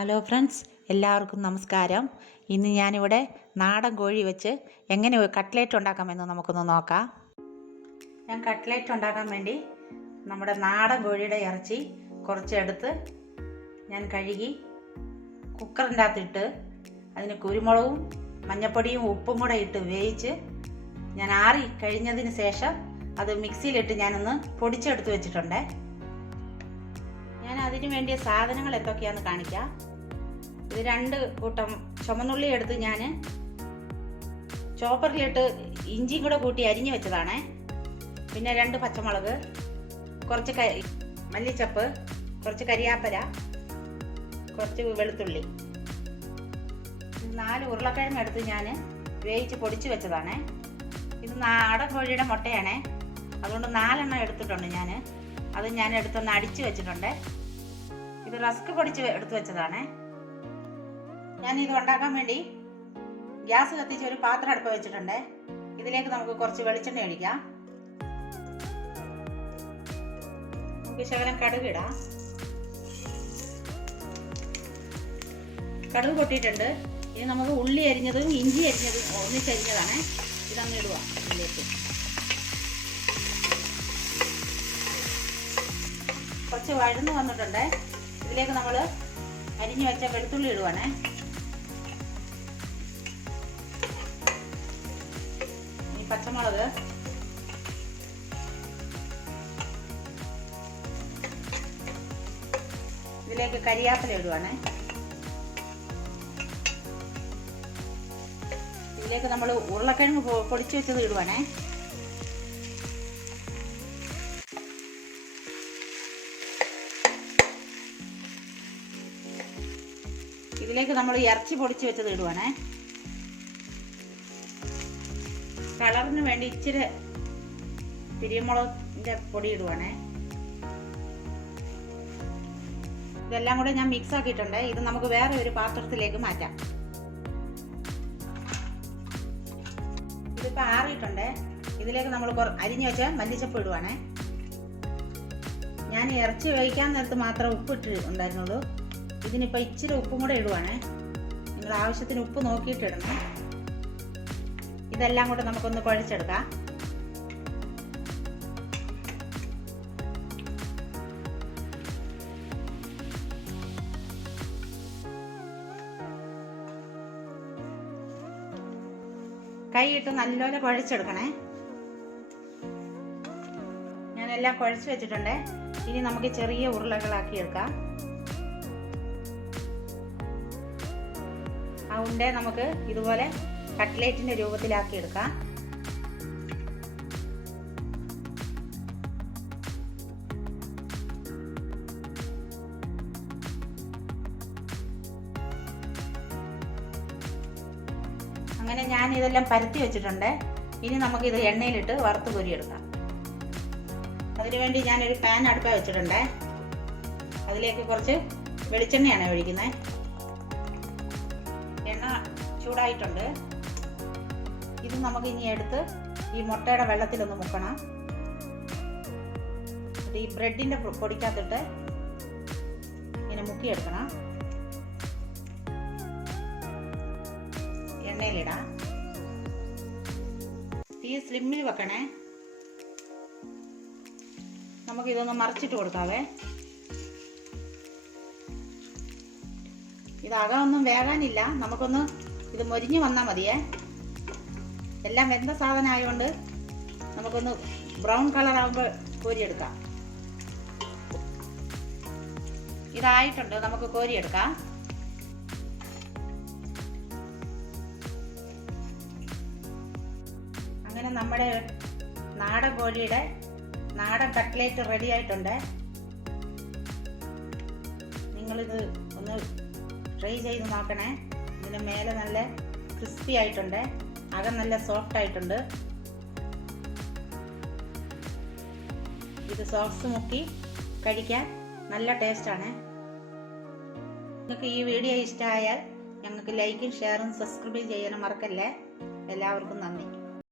Hello friends, എല്ലാവർക്കും നമസ്കാരം. ഇന്ന് ഞാനിവിടെ നാടൻ കോഴി വെച്ച് എങ്ങനെ കട്ട്ലേറ്റ് ഉണ്ടാക്കാമെന്ന് നമുക്കൊന്ന് നോക്കാം. ഞാൻ കട്ട്ലേറ്റ് ഉണ്ടാക്കാൻ വേണ്ടി നമ്മുടെ നാടൻ കോഴിയുടെ ഇറച്ചി കുറച്ചെടുത്ത് ഞാൻ കഴുകി കുക്കറിൻ്റെ അകത്തിട്ട് അതിന് കുരുമുളകും മഞ്ഞപ്പൊടിയും ഉപ്പും കൂടെ ഇട്ട് വേവിച്ച് ഞാൻ ആറി കഴിഞ്ഞതിന് ശേഷം അത് മിക്സിയിലിട്ട് ഞാനൊന്ന് പൊടിച്ചെടുത്ത് വെച്ചിട്ടുണ്ട്. ഞാൻ അതിന് വേണ്ടിയ സാധനങ്ങൾ എന്തൊക്കെയാണെന്ന് കാണിക്കാം. ഇത് 2 കൂട്ടം ചുമന്നുള്ളി എടുത്ത് ഞാൻ ചോപ്പറിലിട്ട് ഇഞ്ചിയും കൂടെ കൂട്ടി അരിഞ്ഞു വെച്ചതാണ്. പിന്നെ 2 പച്ചമുളക്, കുറച്ച് മല്ലിച്ചപ്പ്, കുറച്ച് കരിയാപ്പല, കുറച്ച് വെളുത്തുള്ളി, 4 ഉരുളക്കിഴങ്ങ് എടുത്ത് ഞാൻ വേവിച്ച് പൊടിച്ച് വെച്ചതാണ്. ഇത് നാടൻ കോഴിയുടെ മുട്ടയാണ്, അതുകൊണ്ട് 4 എണ്ണം എടുത്തിട്ടുണ്ട്. അത് ഞാൻ എടുത്തൊന്ന് അടിച്ച് വെച്ചിട്ടുണ്ട്. ഇത് റസ്ക് പൊടിച്ച് എടുത്ത് വെച്ചതാണ്. ഞാൻ ഇത് ഉണ്ടാക്കാൻ വേണ്ടി ഗ്യാസ് കത്തിച്ച് ഒരു പാത്രം അടുപ്പ് വെച്ചിട്ടുണ്ട്. ഇതിലേക്ക് നമുക്ക് കുറച്ച് വെളിച്ചെണ്ണ ഒഴിക്കാം. നമുക്ക് ശകലം കടുക് ഇടാം. കടുക് പൊട്ടിയിട്ടുണ്ട്. ഇനി നമുക്ക് ഉള്ളി അരിഞ്ഞതും ഇഞ്ചി അരിഞ്ഞതും ഒന്നിച്ചരിഞ്ഞതാണ്. ഇതങ്ങ് ഇടുക ഇതിലേക്ക്. കുറച്ച് വഴന്ന് വന്നിട്ടുണ്ട്. ഇതിലേക്ക് നമ്മൾ അരിഞ്ഞു വെച്ച വെളുത്തുള്ളി ഇടുവാണേ. ഈ പച്ചമുളക്, ഇതിലേക്ക് കരിയാപ്പില ഇടുവാണേ. ഇതിലേക്ക് നമ്മൾ ഉരുളക്കിഴങ്ങ് പൊടിച്ചു വെച്ചത് ഇടുവാണേ. ഇതിലേക്ക് നമ്മൾ ഇറച്ചി പൊടിച്ച് വെച്ചത് ഇടുവാണേ. കളറിന് വേണ്ടി ഇച്ചിരി കുരുമുളകിൻ്റെ പൊടി ഇടുവാണേ. ഇതെല്ലാം കൂടെ ഞാൻ മിക്സ് ആക്കിയിട്ടുണ്ട്. ഇത് നമുക്ക് വേറെ ഒരു പാത്രത്തിലേക്ക് മാറ്റാം. ഇതിപ്പോൾ ആറിയിട്ടുണ്ട്. ഇതിലേക്ക് നമ്മൾ അരിഞ്ഞു വെച്ച മല്ലിച്ചപ്പ് ഇടുവാണേ. ഞാൻ ഇറച്ചി വേവിക്കാൻ നേരത്ത് മാത്രം ഉപ്പിട്ട് ഉണ്ടായിരുന്നുള്ളൂ. ഇതിനിപ്പോൾ ഇച്ചിരി ഉപ്പും കൂടെ ഇടുവാണേ. നിങ്ങൾ ആവശ്യത്തിന് ഉപ്പ് നോക്കിയിട്ട് ഇടണം. ഇതെല്ലാം കൂടെ നമുക്കൊന്ന് കുഴച്ചെടുക്കാം. കൈയിട്ട് നല്ലപോലെ കുഴച്ചെടുക്കണേ. ഞാനെല്ലാം കുഴച്ച് വെച്ചിട്ടുണ്ട്. ഇനി നമുക്ക് ചെറിയ ഉരുളകളാക്കി എടുക്കാം. ആ ഉണ്ട നമുക്ക് ഇതുപോലെ കട്ട്ലേറ്റിന്റെ രൂപത്തിലാക്കി എടുക്കാം. അങ്ങനെ ഞാൻ ഇതെല്ലാം പരത്തി വെച്ചിട്ടുണ്ട്. ഇനി നമുക്കിത് എണ്ണയിലിട്ട് വറുത്ത് കോരിയെടുക്കാം. അതിനുവേണ്ടി ഞാനൊരു പാൻ അടുപ്പ് വെച്ചിട്ടുണ്ട്. അതിലേക്ക് കുറച്ച് വെളിച്ചെണ്ണയാണ് ഒഴിക്കുന്നത്. എണ്ണ ചൂടായിട്ടുണ്ട്. ഇത് നമുക്ക് ഇനി എടുത്ത് ഈ മുട്ടയുടെ വെള്ളത്തിലൊന്ന് മുക്കണം. ഈ ബ്രെഡിൻ്റെ പൊടിക്കകത്തിട്ട് ഇങ്ങനെ മുക്കിയെടുക്കണം. എണ്ണയിലിടാം. തീ സ്ലിമ്മിൽ വെക്കണേ. നമുക്കിതൊന്ന് മറിച്ചിട്ട് കൊടുക്കാവേ. ഇതകമൊന്നും വേകാനില്ല. നമുക്കൊന്ന് ഇത് മൊരിഞ്ഞ് വന്നാൽ മതിയേ. എല്ലാം വെന്ത സാധനം ആയതുകൊണ്ട് നമുക്കൊന്ന് ബ്രൗൺ കളർ ആകുമ്പോൾ കോരിയെടുക്കാം. ഇതായിട്ടുണ്ട്, നമുക്ക് കോരിയെടുക്കാം. അങ്ങനെ നമ്മുടെ നാടൻ കോഴിയുടെ നാടൻ കട്ട്ലേറ്റ് റെഡി ആയിട്ടുണ്ട്. നിങ്ങളിത് ഒന്ന് ട്രൈ ചെയ്ത് നോക്കണേ. ഇതിന് മേലെ നല്ല ക്രിസ്പി ആയിട്ടുണ്ട്, അകം നല്ല സോഫ്റ്റ് ആയിട്ടുണ്ട്. ഇത് സോസ് മുക്കി കഴിക്കാൻ നല്ല ടേസ്റ്റാണ്. നിങ്ങൾക്ക് ഈ വീഡിയോ ഇഷ്ടമായാൽ ഞങ്ങൾക്ക് ലൈക്കും ഷെയറും സബ്സ്ക്രൈബ് ചെയ്യാനും മറക്കല്ലേ. എല്ലാവർക്കും നന്ദി.